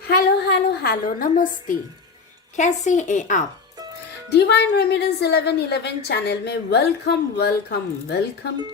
Hello hello hello नमस्ते। कैसे हैं आप? डिवाइन रेमेडीज 1111 चैनल में वेलकम वेलकम वेलकम।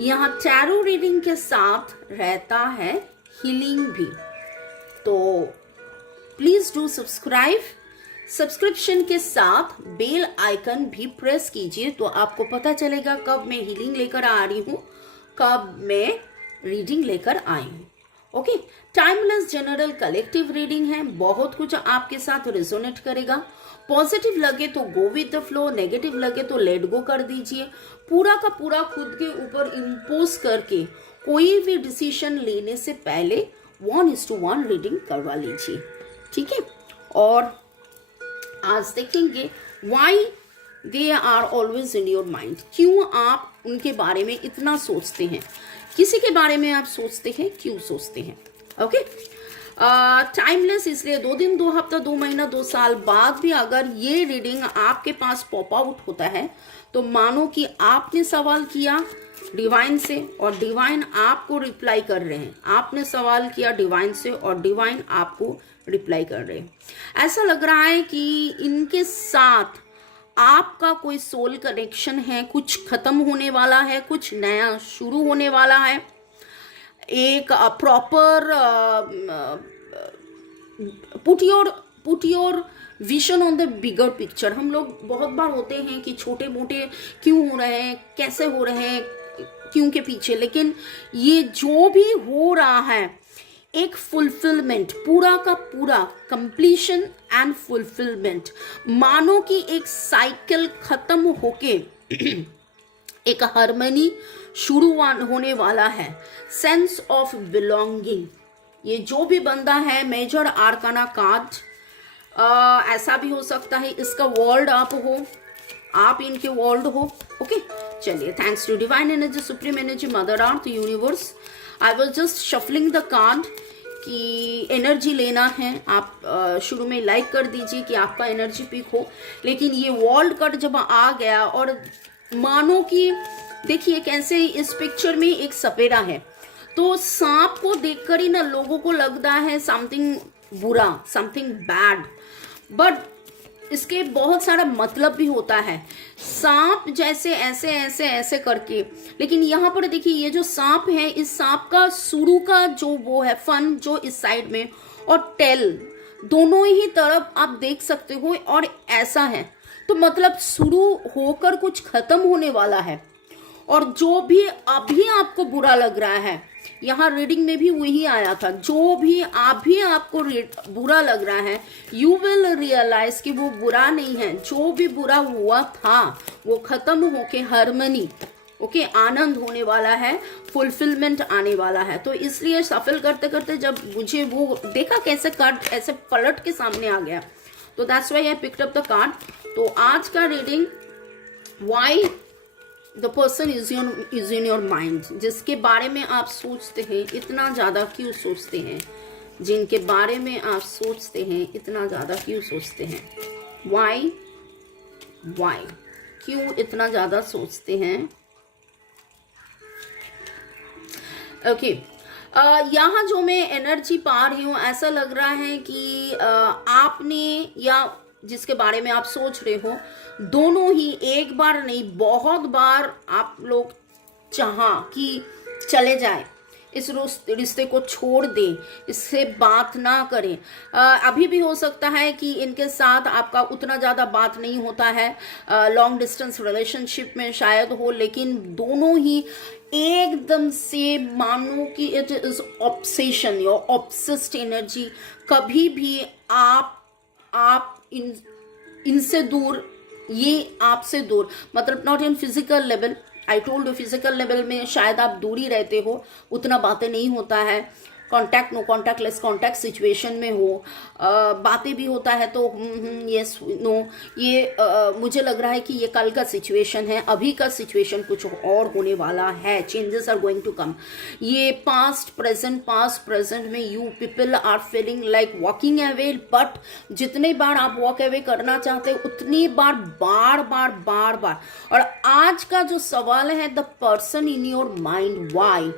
यहाँ टैरो रीडिंग के साथ रहता है हीलिंग भी, तो प्लीज डू सब्सक्राइब। सब्सक्रिप्शन के साथ बेल आइकन भी प्रेस कीजिए तो आपको पता चलेगा कब मैं हीलिंग लेकर आ रही हूँ, कब मैं रीडिंग लेकर आई हूँ। Okay, timeless general collective reading है। बहुत कुछ आपके साथ रेजोनेट करेगा। पॉजिटिव लगे तो go with the flow, negative लगे तो लेट गो कर दीजिए। पूरा का पूरा खुद के ऊपर इम्पोज करके कोई भी डिसीजन लेने से पहले 1:1 रीडिंग करवा लीजिए, ठीक है। और आज देखेंगे why they are always in your mind. क्यों आप उनके बारे में इतना सोचते हैं, किसी के बारे में आप सोचते हैं, क्यों सोचते हैं। ओके, टाइमलेस इसलिए 2 दिन, 2 हफ्ता, 2 महीना, 2 साल बाद भी अगर ये रीडिंग आपके पास पॉप आउट होता है तो मानो कि आपने सवाल किया डिवाइन से और डिवाइन आपको रिप्लाई कर रहे हैं। आपने सवाल किया डिवाइन से और डिवाइन आपको रिप्लाई कर रहे हैं। ऐसा लग रहा है कि इनके साथ आपका कोई सोल कनेक्शन है, कुछ खत्म होने वाला है, कुछ नया शुरू होने वाला है। एक proper put your vision on the bigger picture. हम लोग बहुत बार होते हैं कि छोटे मोटे क्यों हो रहे हैं, कैसे हो रहे हैं, क्यों के पीछे, लेकिन ये जो भी हो रहा है एक फुलफिलमेंट, पूरा का पूरा कंप्लीशन एंड फुलफिलमेंट। मानो कि एक साइकिल खत्म होके एक हार्मनी शुरू होने वाला है। सेंस ऑफ बिलोंगिंग, ये जो भी बंदा है मेजर आर्काना कार्ड, ऐसा भी हो सकता है इसका वर्ल्ड आप हो, आप इनके वर्ल्ड हो। ओके, चलिए, thanks to divine energy, supreme energy, mother earth, universe. I was just shuffling the card कि एनर्जी लेना है। आप शुरू में लाइक कर दीजिए कि आपका एनर्जी पिक हो, लेकिन ये वर्ल्ड कार्ड जब आ गया और मानो कि देखिए कैसे इस पिक्चर में एक सपेरा है, तो सांप को देखकर ही ना लोगों को लगता है समथिंग बुरा, समथिंग बैड, बट इसके बहुत सारा मतलब भी होता है। सांप जैसे ऐसे ऐसे ऐसे करके, लेकिन यहाँ पर देखिए ये जो सांप है, इस सांप का शुरू का जो वो है फन जो इस साइड में और टेल दोनों ही तरफ आप देख सकते हो, और ऐसा है तो मतलब शुरू होकर कुछ खत्म होने वाला है। और जो भी अभी आपको बुरा लग रहा है, यहाँ रीडिंग में भी वही आया था, जो भी अभी आपको बुरा लग रहा है यू विल रियलाइज कि वो बुरा नहीं है। जो भी बुरा हुआ था वो खत्म होके हार्मनी, ओके, आनंद होने वाला है, फुलफिलमेंट आने वाला है। तो इसलिए सफल करते करते जब मुझे वो देखा कैसे कार्ड ऐसे पलट के सामने आ गया, तो that's why I picked up the card. तो आज का reading why the person is in your mind, जिसके बारे में आप सोचते हैं इतना ज़्यादा क्यों सोचते हैं, जिनके बारे में आप सोचते हैं इतना ज़्यादा क्यों सोचते हैं, वाई क्यों इतना ज़्यादा सोचते हैं। ओके, यहाँ जो मैं एनर्जी पा रही हूँ, ऐसा लग रहा है कि आपने या जिसके बारे में आप सोच रहे हो, दोनों ही एक बार नहीं बहुत बार आप लोग चाहा कि चले जाए, इस रिश्ते को छोड़ दें, इससे बात ना करें। अभी भी हो सकता है कि इनके साथ आपका उतना ज़्यादा बात नहीं होता है, लॉन्ग डिस्टेंस रिलेशनशिप में शायद हो, लेकिन दोनों ही एकदम से मानो कि it is obsession, your obsessed energy. कभी भी आप इनसे दूर, ये आपसे दूर, मतलब not in physical level. I told you physical level में शायद आप दूरी रहते हो, उतना बातें नहीं होता है, contact no contactless contact situation में हो, बातें भी होता है तो यस नो, ये मुझे लग रहा है कि ये कल का सिचुएशन है, अभी का सिचुएशन कुछ और होने वाला है। Changes are going to come. ये पास्ट प्रेजेंट में you people are feeling like walking away, but जितने बार आप वॉक अवे करना चाहते हो उतनी बार। और आज का जो सवाल है, the person in your mind why,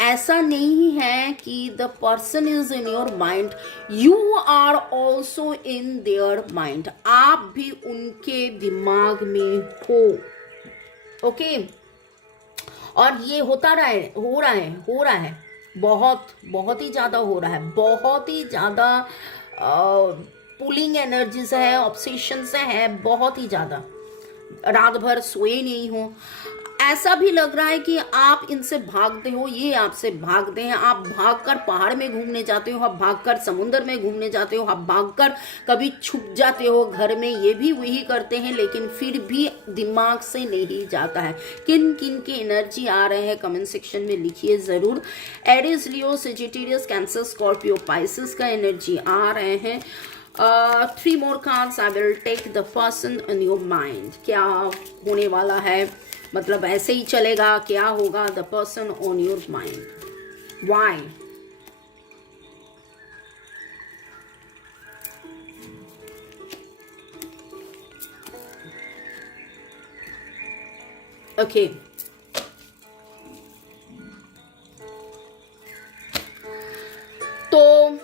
ऐसा नहीं है कि the person is in your mind, you are also in their mind, आप भी उनके दिमाग में हो। ओके और ये होता रहा है, हो रहा है बहुत ही ज्यादा हो रहा है, बहुत ही ज्यादा पुलिंग एनर्जीज है, ऑब्सेशन से है, बहुत ही ज्यादा। रात भर सोए नहीं हो, ऐसा भी लग रहा है कि आप इनसे भागते हो, ये आपसे भागते हैं। आप भागकर पहाड़ में घूमने जाते हो, आप भागकर समुद्र में घूमने जाते हो, आप भागकर कभी छुप जाते हो घर में, ये भी वही करते हैं, लेकिन फिर भी दिमाग से नहीं जाता है। किन किन की एनर्जी आ रहे हैं कमेंट सेक्शन में लिखिए जरूर। एरीज, लियो, सेजिटेरियस, कैंसर, स्कॉर्पियो, पाइसेस का एनर्जी आ रहे हैं। 3 more cards I will take the person in your mind। क्या होने वाला है, मतलब ऐसे ही चलेगा, क्या होगा? The person on your mind, why? Okay तो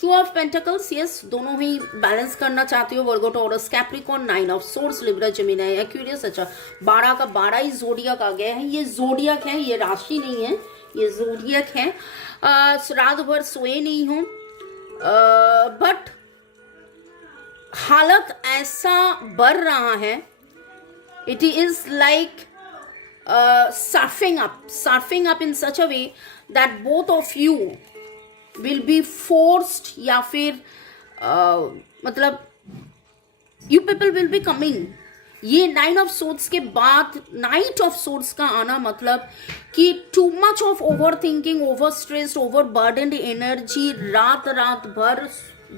2 ऑफ पेंटिकल्स, यस, दोनों ही बैलेंस करना चाहते हो। Virgo, Taurus, Capricorn, 9 of course, Libra, Gemini, Aquarius. अच्छा, 12 का 12 ही जोडियक आ गया है। ये जोडियक है, ये राशि नहीं है, ये जोडियक है। रात भर सोए नहीं हो, बट हालत ऐसा बढ़ रहा है, it is like surfing up in such a way that both of you will be forced, या फिर मतलब you people will be coming। ये 9 ऑफ सोर्ड्स के बाद 9 ऑफ सोर्ड्स का आना मतलब कि too much of over thinking, over stress, over burdened energy, रात भर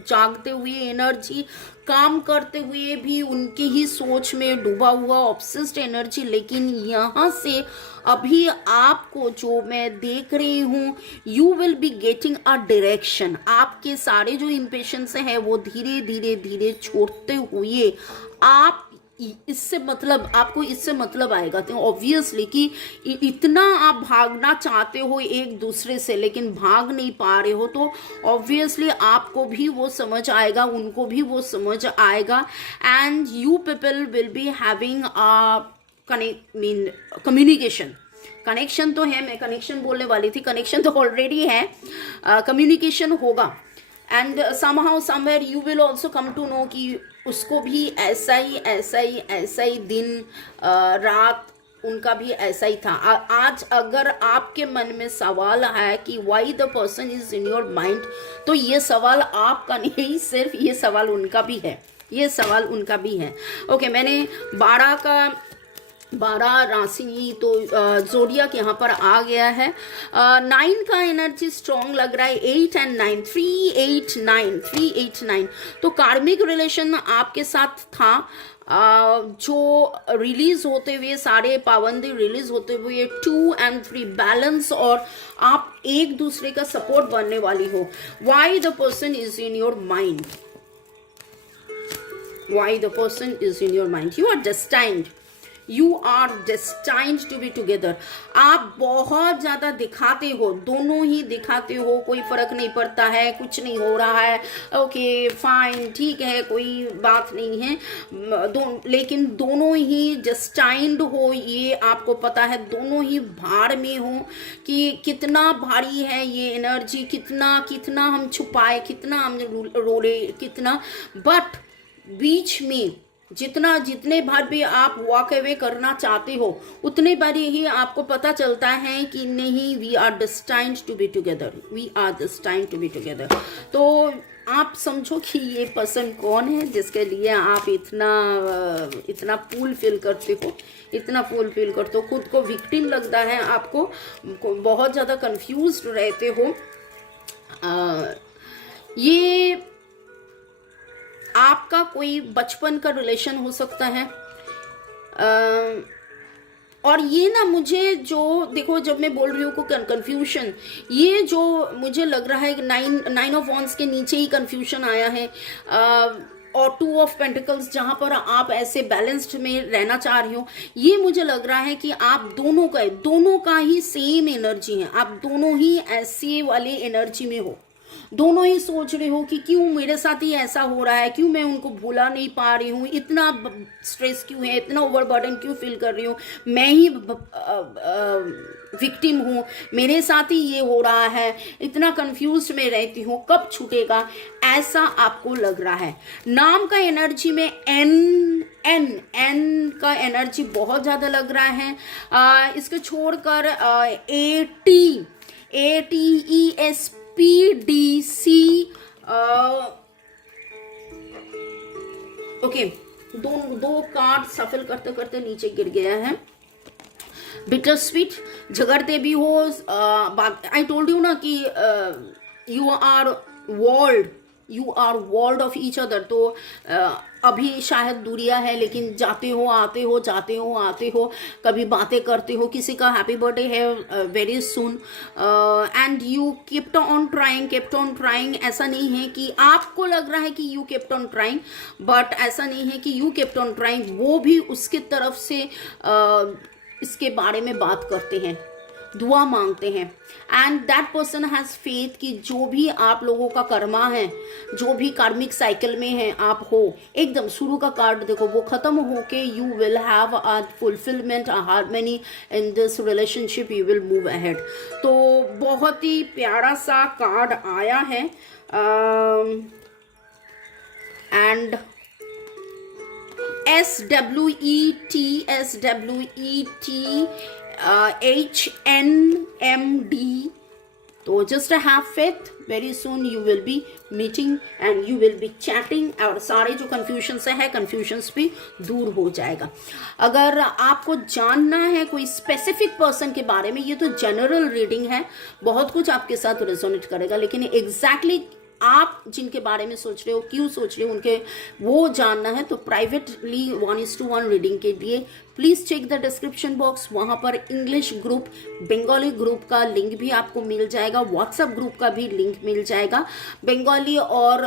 जागते हुए एनर्जी, काम करते हुए भी उनके ही सोच में डूबा हुआ ऑब्सेस्ड एनर्जी। लेकिन यहाँ से अभी आपको जो मैं देख रही हूँ, you will be getting a direction. आपके सारे जो इम्पेशंस हैं वो धीरे धीरे धीरे छोड़ते हुए आप इससे मतलब, आपको इससे मतलब आएगा। तो ऑब्वियसली कि इतना आप भागना चाहते हो एक दूसरे से लेकिन भाग नहीं पा रहे हो, तो ऑब्वियसली आपको भी वो समझ आएगा, उनको भी वो समझ आएगा, and you people will be having communication. Connection तो है, मैं कनेक्शन बोलने वाली थी, कनेक्शन तो ऑलरेडी है, कम्युनिकेशन होगा। And somehow somewhere you will also come to know कि उसको भी ऐसा ही दिन रात उनका भी ऐसा ही था। आज अगर आपके मन में सवाल है कि why the person is in your mind, तो ये सवाल आपका नहीं, सिर्फ ये सवाल उनका भी है, ये सवाल उनका भी है। ओके, मैंने 12 राशि तो जोडियक यहाँ पर आ गया है। 9 का एनर्जी स्ट्रॉन्ग लग रहा है, 8 एंड 9, 389। तो कार्मिक रिलेशन आपके साथ था, जो रिलीज होते हुए, सारे पाबंदी रिलीज होते हुए 2 एंड 3 बैलेंस, और आप एक दूसरे का सपोर्ट बनने वाली हो। Why the person is in your mind, why the person is in your mind, you are destined to be together. आप बहुत ज्यादा दिखाते हो, दोनों ही दिखाते हो, कोई फर्क नहीं पड़ता है, कुछ नहीं हो रहा है, ओके फाइन, ठीक है, कोई बात नहीं है, लेकिन दोनों ही डेस्टाइन्ड हो, ये आपको पता है, दोनों ही भार में हो कि कितना भारी है ये एनर्जी, कितना हम छुपाए, कितना हम रोले, कितना, बट बीच में जितने बार भी आप वॉक अवे करना चाहते हो, उतने बार ही आपको पता चलता है कि नहीं, we are destined to be together, we are destined to be together. तो आप समझो कि ये पर्सन कौन है जिसके लिए आप इतना पुल फील करते हो, खुद को विक्टिम लगता है, आपको बहुत ज़्यादा कंफ्यूज रहते हो। ये आपका कोई बचपन का रिलेशन हो सकता है, और ये ना, मुझे जो देखो, जब मैं बोल रही हूँ को कंफ्यूजन, ये जो मुझे लग रहा है कि 9 ऑफ वॉन्ड्स के नीचे ही कंफ्यूजन आया है। और 2 ऑफ पेंटिकल्स, जहां पर आप ऐसे बैलेंस्ड में रहना चाह रही हो। ये मुझे लग रहा है कि आप दोनों का ही सेम एनर्जी है, आप दोनों ही ऐसे वाले एनर्जी में हो, दोनों ही सोच रहे हो कि क्यों मेरे साथ ही ऐसा हो रहा है, क्यों मैं उनको भुला नहीं पा रही हूँ, इतना स्ट्रेस क्यों है, इतना ओवरबर्डन क्यों फील कर रही हूँ, मैं ही विक्टिम हूँ, मेरे साथ ही ये हो रहा है, इतना कंफ्यूज में रहती हूँ, कब छूटेगा, ऐसा आपको लग रहा है। नाम का एनर्जी में एन का एनर्जी बहुत ज़्यादा लग रहा है। इसको छोड़कर ATESPDC, ओके, दो कार्ड सफल करते करते नीचे गिर गया है। बिटर स्वीट, झगड़ते भी हो, आई टोल्ड यू ना कि you are world of each other. तो अभी शायद दूरियां है, लेकिन जाते हो आते हो, कभी बातें करते हो, किसी का हैप्पी बर्थडे है very soon, and you kept on trying। ऐसा नहीं है कि आपको लग रहा है कि you kept on trying, but ऐसा नहीं है कि यू kept on trying, वो भी उसके तरफ से इसके बारे में बात करते हैं, दुआ मांगते हैं। And that person has faith कि जो भी आप लोगों का कर्मा है, जो भी कार्मिक साइकिल में है आप हो, एकदम शुरू का कार्ड देखो, वो खत्म होके you will have a fulfilment, a harmony in this relationship, you will move ahead. तो बहुत ही प्यारा सा कार्ड आया है। एंड SWET HNMD, तो just have faith, very soon you will be meeting and you will be chatting, और सारे जो कंफ्यूजन्स है, कंफ्यूजन्स भी दूर हो जाएगा। अगर आपको जानना है कोई स्पेसिफिक पर्सन के बारे में, ये तो जनरल रीडिंग है, बहुत कुछ आपके साथ रेजोनेट करेगा, लेकिन एग्जैक्टली आप जिनके बारे में सोच रहे हो, क्यों सोच रहे हो, उनके वो जानना है, तो प्राइवेटली 1:1 रीडिंग के लिए please check the description box. वहां पर इंग्लिश ग्रुप, बंगाली ग्रुप का लिंक भी आपको मिल जाएगा, व्हाट्सएप ग्रुप का भी लिंक मिल जाएगा, बंगाली और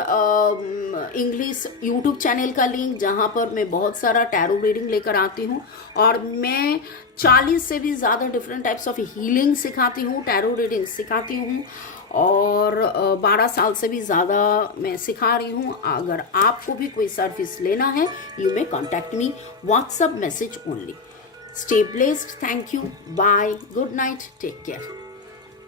इंग्लिश यूट्यूब चैनल का लिंक, जहां पर मैं बहुत सारा टैरो रीडिंग लेकर आती हूँ, और मैं 40 से भी ज़्यादा डिफरेंट टाइप्स ऑफ हीलिंग सिखाती हूँ, टैरो रीडिंग सिखाती हूँ, और 12 साल से भी ज़्यादा मैं सिखा रही हूँ। अगर आपको भी कोई सर्विस लेना है, you may contact me, WhatsApp message only. Stay blessed, thank you, bye, good night, take care.